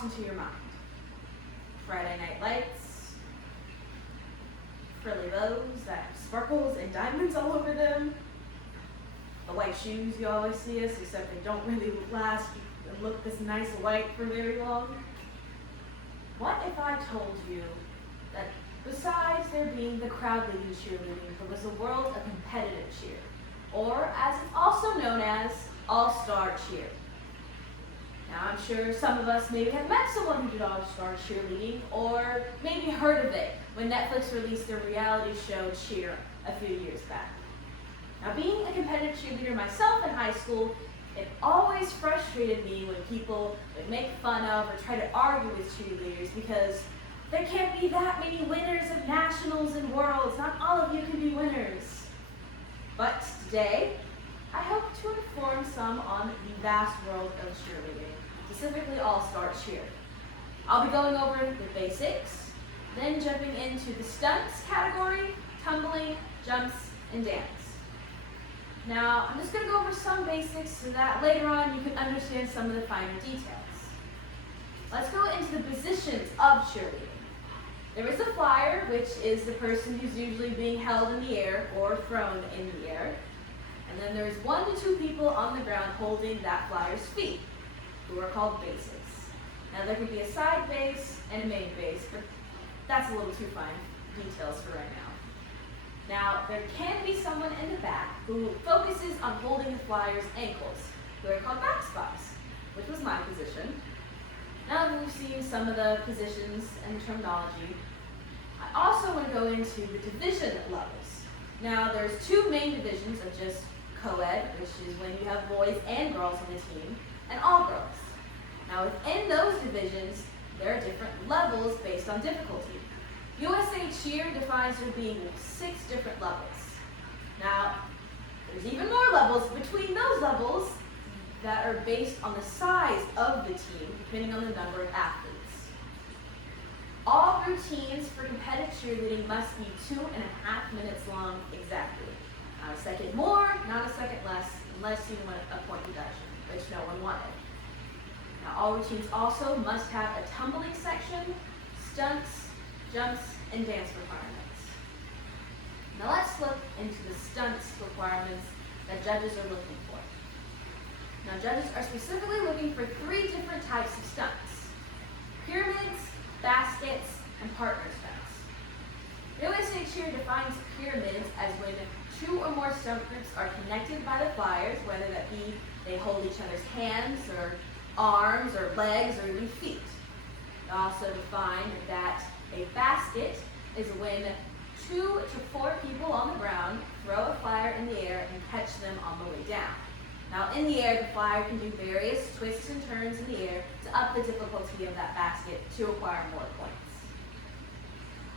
pops into your mind? Friday night lights, frilly bows that have sparkles and diamonds all over them, the white shoes you always see us, except they don't really last and look this nice white for very long. What if I told you that besides there being the crowd-leading cheerleading, there was a world of competitive cheer, or as it's also known as, all-star cheer? Now, I'm sure some of us maybe have met someone who did all-star cheerleading, or maybe heard of it when Netflix released their reality show Cheer a few years back. Now, being a competitive cheerleader myself in high school, it always frustrated me when people would make fun of or try to argue with cheerleaders because there can't be that many winners of nationals and worlds. Not all of you can be winners. But today, I hope to inform some on the vast world of cheerleading, specifically all-star cheer. I'll be going over the basics, then jumping into the stunts category, tumbling, jumps, and dance. Now, I'm just going to go over some basics so that later on you can understand some of the finer details. Let's go into the positions of cheerleading. There is a flyer, which is the person who's usually being held in the air or thrown in the air. And then there's 1 to 2 people on the ground holding that flyer's feet, who are called bases. Now, there could be a side base and a main base, but that's a little too fine details for right now. Now, there can be someone in the back who focuses on holding the flyer's ankles, who are called back spots, which was my position. Now that we've seen some of the positions and the terminology, I also want to go into the division levels. Now, there's 2 main divisions of just co-ed, which is when you have boys and girls on the team, and all girls. Now, within those divisions, there are different levels based on difficulty. USA Cheer defines there being 6 different levels. Now, there's even more levels between those levels that are based on the size of the team, depending on the number of athletes. All routines for competitive cheerleading must be 2.5 minutes long exactly. Not a second more, not a second less, unless you want a point deduction, which no one wanted. Now, all routines also must have a tumbling section, stunts, jumps, and dance requirements. Now let's look into the stunts requirements that judges are looking for. Now, judges are specifically looking for 3 different types of stunts: pyramids, baskets, and partner stunts. USA Cheer defines pyramids as when 2 or more stunt groups are connected by the flyers, whether that be they hold each other's hands or arms or legs or even feet. They also define that a basket is when 2 to 4 people on the ground throw a flyer in the air and catch them on the way down. Now, in the air, the flyer can do various twists and turns in the air to up the difficulty of that basket to acquire more points.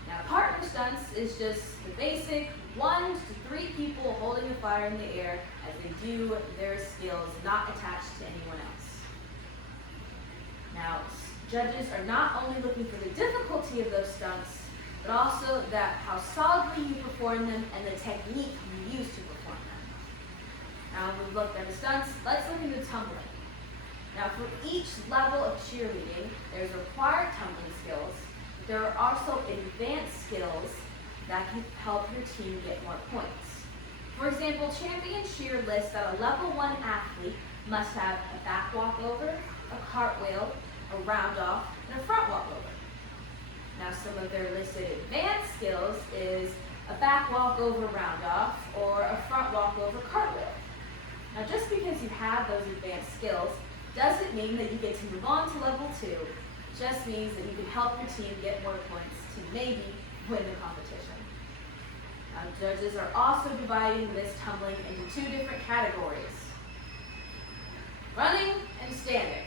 Now, partner stunts is just the basic 1 to 3 people holding the flyer in the air as they do their skills, not attached to anyone else. Now, judges are not only looking for the difficulty of those stunts, but also that how solidly you perform them and the technique you use to perform them. Now, we've looked at the stunts, let's look into tumbling. Now, for each level of cheerleading, there's required tumbling skills, but there are also advanced skills that can help your team get more points. For example, Champion Cheer lists that a level 1 athlete must have a back walkover, a cartwheel, a round-off, and a front walkover. Now, some of their listed advanced skills is a back walkover round-off or a front walkover cartwheel. Now, just because you have those advanced skills doesn't mean that you get to move on to level 2. It just means that you can help your team get more points to maybe win the competition. Now, judges are also dividing this tumbling into 2 different categories: running and standing.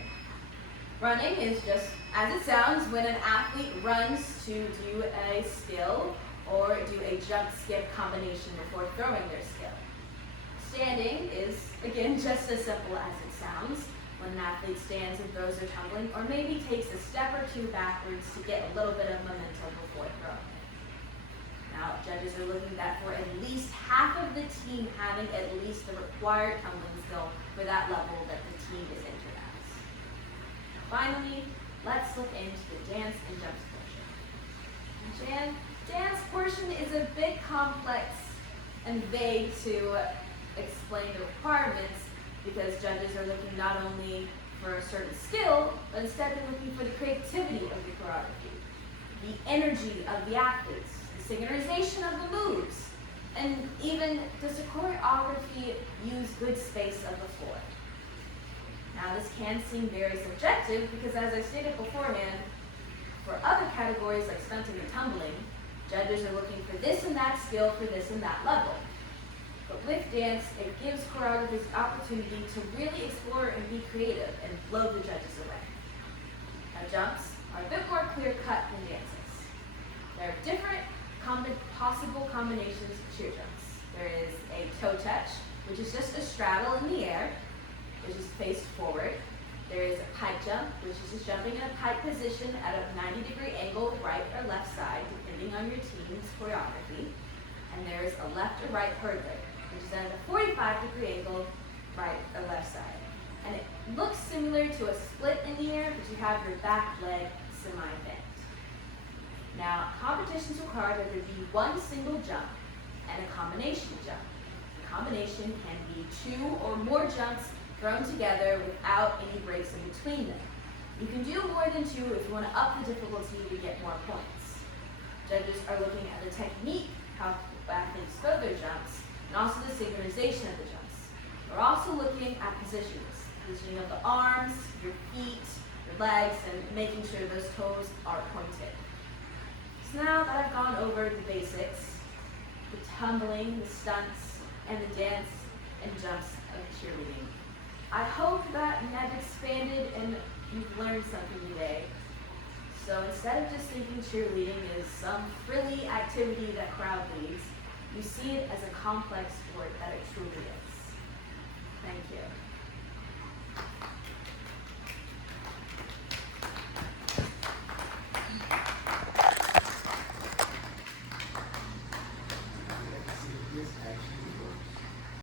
Running is just as it sounds when an athlete runs to do a skill or do a jump skip combination before throwing their skill. Standing is, again, just as simple as it sounds when an athlete stands and throws their tumbling, or maybe takes a step or 2 backwards to get a little bit of momentum before throwing it. Now, judges are looking at for at least half of the team having at least the required tumbling skill for that level that the team is entered as. Finally, let's look into the dance and jumps portion. Dance portion is a bit complex and vague to explain the requirements because judges are looking not only for a certain skill, but instead they're looking for the creativity of the choreography, the energy of the athletes, the synchronization of the moves, and even does the choreography use good space of the floor? Now this can seem very subjective because as I stated beforehand, for other categories like stunting and tumbling, judges are looking for this and that skill for this and that level. But with dance, it gives choreographers the opportunity to really explore and be creative and blow the judges away. Now jumps are a bit more clear-cut than dances. There are different possible combinations of cheer jumps. There is a toe touch, which is just a straddle in the air, which is faced forward. There is a pike jump, which is just jumping in a pike position at a 90-degree angle, right or left side, depending on your team's choreography. And there is a left or right hurdler, which is at a 45-degree angle, right or left side. And it looks similar to a split in the air, but you have your back leg semi-bent. Now, competitions require that there be one single jump and a combination jump. The combination can be 2 or more jumps thrown together without any breaks in between them. You can do more than 2 if you want to up the difficulty to get more points. Judges are looking at the technique, how athletes throw their jumps, and also the synchronization of the jumps. We're also looking at positioning of the arms, your feet, your legs, and making sure those toes are pointed. So now that I've gone over the basics, the tumbling, the stunts, and the dance and jumps of cheerleading, I hope that I've expanded and you've learned something today. So instead of just thinking cheerleading is some frilly activity that crowd leads, you see it as a complex sport that it truly is. Thank you.